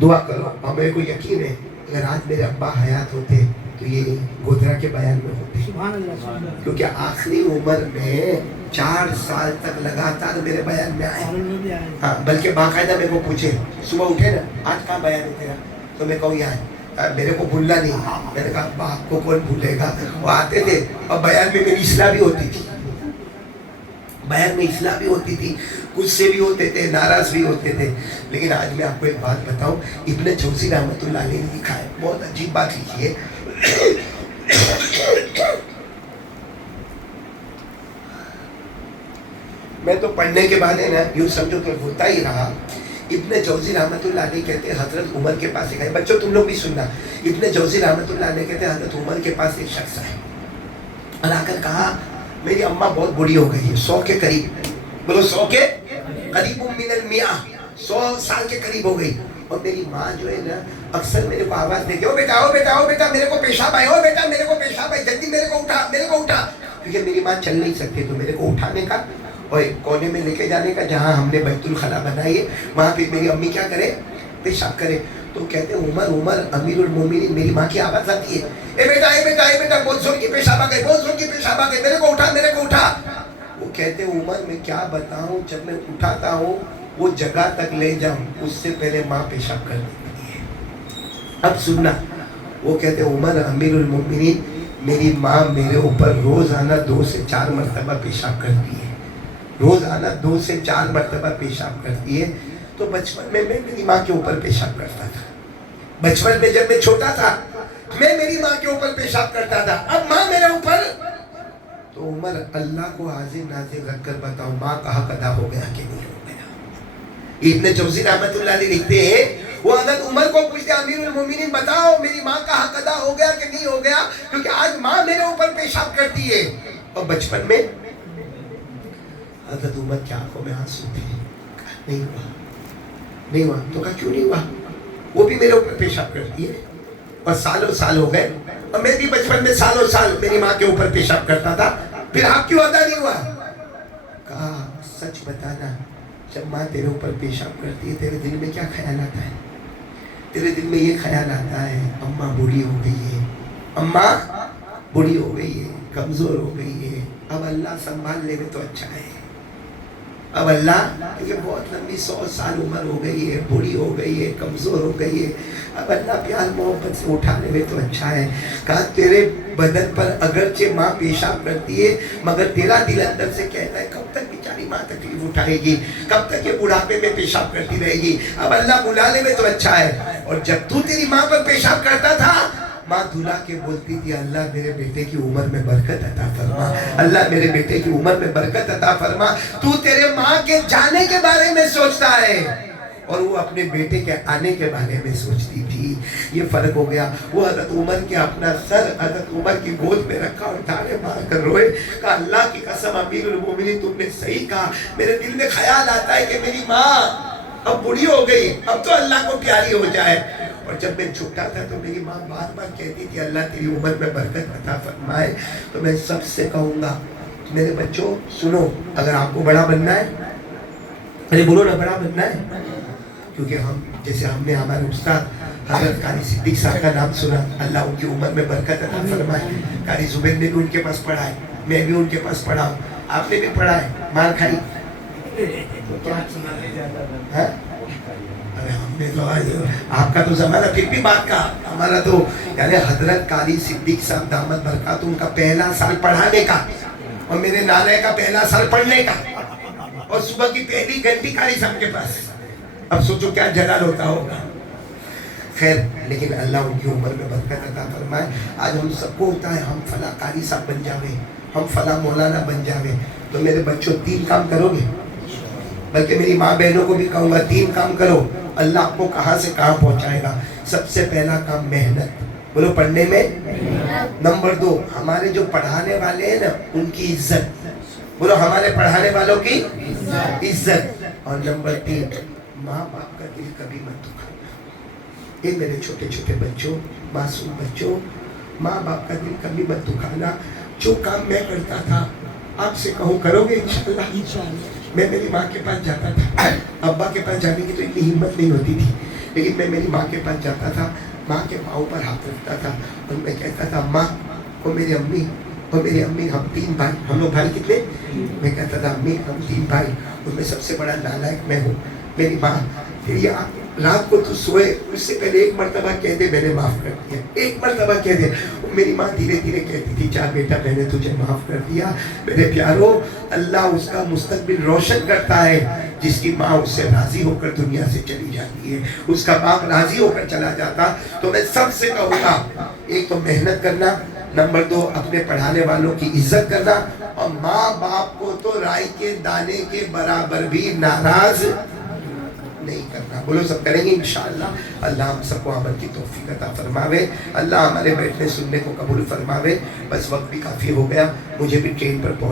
دعا کرو. اور میرے کو یقین ہے اگر آج میرے ابا حیات ہوتے تو یہ گودرا کے بیان میں ہوتے. سبحان اللہ. کیونکہ آخری عمر میں 4 سال تک لگاتار میرے بیان میں آئے. ہاں بلکہ باقاعدہ میرے کو پوچھے صبح اٹھے نا آج کہاں بیان ہے تیرا, تو میں کہوں یہاں. میرے کو بھولنا نہیں. میں نے کہا ابا آپ کو کون بھولے گا. وہ آتے تھے اور بیان میں میری اصلاح بھی ہوتی تھی. بیان میں اصلاح بھی ہوتی تھی, غصے بھی ہوتے تھے, ناراض بھی ہوتے تھے. لیکن آج میں آپ کو ایک بات بتاؤں, ابن جوزی رحمۃ اللہ علیہ نے لکھا ہے, بہت عجیب بات لکھی ہے. میں تو پڑھنے کے بعد ہے نا یوں سمجھو کہ ہوتا ہی رہا. ابن جوزی رحمۃ اللہ علیہ کہتے ہیں حضرت عمر کے پاس ایک آئے. بچوں تم لوگ بھی سننا. ابن جوزی رحمۃ اللہ علیہ کہتے ہیں حضرت عمر کے پاس ایک شخص آئے اور آ کر کہا میری اماں بہت بوڑھی ہو گئی ہے, 100 کے قریب. بولو 100 کے قریب, من المئہ, 100 سال کے قریب ہو گئی. اور میری ماں جو ہے نا اکثر میرے کو آواز دیتی ہے, او بیٹا او بیٹا او بیٹا میرے کو پیشاب آئے, او بیٹا میرے کو پیشاب آئے, جلدی میرے کو اٹھا میرے کو اٹھا. کیونکہ میری ماں چل نہیں سکتی تو میرے کو اٹھانے کا اور ایک کونے میں لے کے جانے کا, جہاں ہم نے بیت الخلا بنائی ہے وہاں پہ میری امی کیا کرے, پیشاب کرے. تو کہتے ہیں عمر عمر امیر المومنین, میری ماں کی آواز آتی ہے, اے بیٹا اے بیٹا اے بیٹا بہت زور کی پیشاب آ گئی, بہت زور کی پیشاب آ گئی, میرے کو اٹھا میرے کو اٹھا. وہ کہتے ہیں عمر میں کیا بتاؤں, جب میں اٹھاتا ہوں وہ جگہ تک لے جاؤں اس سے پہلے ماں پیشاب کر دیتی ہے. اب سننا, وہ کہتے ہیں عمر امیر المومنین میری ماں میرے اوپر روزانہ 2 سے 4 مرتبہ پیشاب کرتی ہے, روزانہ 2 سے 4 مرتبہ پیشاب کرتی ہے. تو بچپن میں میری ماں کے اوپر پیشاب کرتا تھا. بچپن میں جب میں چھوٹا تھا میں میری ماں کے اوپر پیشاب کرتا تھا, اب ماں میرے اوپر. تو عمر اللہ کو حاضر ناظر رکھ کر بتاؤ ماں کا حق ادا ہو گیا کہ نہیں ہو گیا. ابن جوزی رحمۃ اللہ علیہ لکھتے ہیں وہ حضرت عمر کو پوچھتے امیر المومنین بتاؤ میری ماں کا حق ادا ہو گیا کہ نہیں ہو گیا, کیونکہ آج ماں میرے اوپر پیشاب کرتی ہے. اور بچپن میں حضرت عمر کی آنکھوں میں آنسو تھے. نہیں ہوا نہیں ہوا. تو کہا کیوں نہیں ہوا, وہ بھی میرے اوپر پیشاب کرتی ہے اور سالوں سال ہو گئے اور میں بھی بچپن میں سالوں سال میری ماں کے اوپر پیشاب کرتا تھا, پھر آپ کیوں ادا نہیں ہوا. کہا سچ بتانا, جب ماں تیرے اوپر پیشاب کرتی ہے تیرے دل میں کیا خیال آتا ہے, تیرے دل میں یہ خیال آتا ہے اماں بوڑھی ہو گئی ہے, اماں بوڑھی ہو گئی ہے, کمزور ہو گئی ہے, اب اللہ سنبھال لے میں تو اچھا ہے. اب اللہ یہ بہت لمبی 100 سال عمر ہو گئی ہے, بوڑھی ہو گئی ہے, کمزور ہو گئی ہے, اب اللہ پیار محبت سے اٹھانے میں تو اچھا ہے. کہا تیرے بدن پر اگرچہ ماں پیشاب کرتی ہے مگر تیرا دل اندر سے کہتا ہے کب تک بیچاری ماں تکلیف اٹھائے گی, کب تک یہ بڑھاپے میں پیشاب کرتی رہے گی, اب اللہ بلا لے میں تو اچھا ہے. اور جب تو تیری ماں پر پیشاب کرتا تھا ماں دھلا کے بولتی تھی اللہ میرے بیٹے کی عمر میں برکت عطا فرما, اللہ میرے بیٹے کی عمر میں برکت عطا فرما. تو تیرے ماں کے جانے کے بارے میں سوچتا ہے اور وہ اپنے بیٹے کے آنے کے بارے میں سوچتی تھی. یہ فرق ہو گیا. وہ حضرت عمر کے اپنا سر حضرت عمر کی گود میں رکھا اور تانے مار کر روئے. کہا اللہ کی قسم امیر المومنین تم نے صحیح کہا, میرے دل میں خیال آتا ہے کہ میری ماں اب بوڑھی ہو گئی, اب تو اللہ کو پیاری ہو جائے. اور جب میں چھوٹا تھا تو میری ماں بار بار کہتی تھی اللہ تیری عمر میں برکت عطا فرمائے. تو میں سب سے کہوں گا میرے بچوں سنو, اگر آپ کو بڑا بننا ہے, ارے بولو نا بڑا بننا ہے, کیونکہ ہم جیسے ہم نے ہمارے استاد حضرت قاری صدیق صاحب کا نام سنا, اللہ ان کی عمر میں برکت عطا فرمائے. قاری زبیر نے بھی ان کے پاس پڑھا ہے, میں بھی ان کے پاس پڑھا ہوں, آپ نے بھی پڑھا ہے, مار کھائی ارے ہم نے تو آپ کا تو زمانہ پھر بھی بات کا, ہمارا تو یعنی حضرت قاری صدیق صاحب دامت برکات ان کا پہلا سال پڑھانے کا اور میرے نانے کا پہلا سال پڑھنے کا اور صبح کی پہلی گھنٹی قاری صاحب کے پاس. اب سوچو کیا جلال ہوتا ہوگا. خیر لیکن اللہ ان کی عمر میں برکت عطا فرمائے. آج ہم سب کو ہوتا ہے ہم فلاں قاری صاحب بن جاوے, ہم فلاں مولانا بن جاوے. تو میرے بچوں 3 کام کرو گے, بلکہ میری ماں بہنوں کو بھی کہوں گا 3 کام کرو, اللہ آپ کو کہاں سے کہاں پہنچائے گا. سب سے پہلا کام محنت, بولو پڑھنے میں. نمبر 2 ہمارے جو پڑھانے والے ہیں نا ان کی عزت, بولو ہمارے پڑھانے والوں کی عزت. اور نمبر 3 ماں باپ کا دل کبھی مت دکھانا. یہ میرے چھوٹے چھوٹے بچوں, معصوم بچوں, ماں باپ کا دل کبھی مت دکھانا. جو کام میں کرتا تھا آپ سے کہوں کرو گے انشاءاللہ. میں میری ماں کے پاس جاتا تھا, ابا کے پاس جانے کی تو اتنی ہمت نہیں ہوتی تھی, لیکن میں میری ماں کے پاس جاتا تھا, ماں کے پاؤں پر ہاتھ رکھتا تھا اور میں کہتا تھا ماں اور میری امی اور میری امی, ہم 3 بھائی, ہم لوگ بھائی کتنے, میں کہتا تھا امی ہم 3 بھائی اور میں سب سے بڑا نالائق میں ہوں. میری ماں رات کو تو سوئے اس سے پہلے 1 مرتبہ کہہ دے میں نے معاف کر دیا, 1 مرتبہ کہہ دے. میری ماں دھیرے دھیرے کہتی تھی چل بیٹا میں نے تجھے معاف کر دیا. میرے پیارو, اللہ اس کا مستقبل روشن کرتا ہے جس کی ماں اس سے راضی ہو کر دنیا سے چلی جاتی ہے. اس کا باپ راضی ہو کر چلا جاتا. تو میں سب سے کہوں گا, ایک تو محنت کرنا, نمبر 2 اپنے پڑھانے والوں کی عزت کرنا, اور ماں باپ کو تو رائی کے دانے کے برابر بھی ناراض نہیں کرنا. بولو سب کریں گے انشاءاللہ. اللہ ہم سب کو عمل کی توفیق عطا فرماوے. اللہ ہمارے بیٹھنے سننے کو قبول فرماوے. بس وقت بھی کافی ہو گیا, مجھے بھی ٹرین پر پہنچ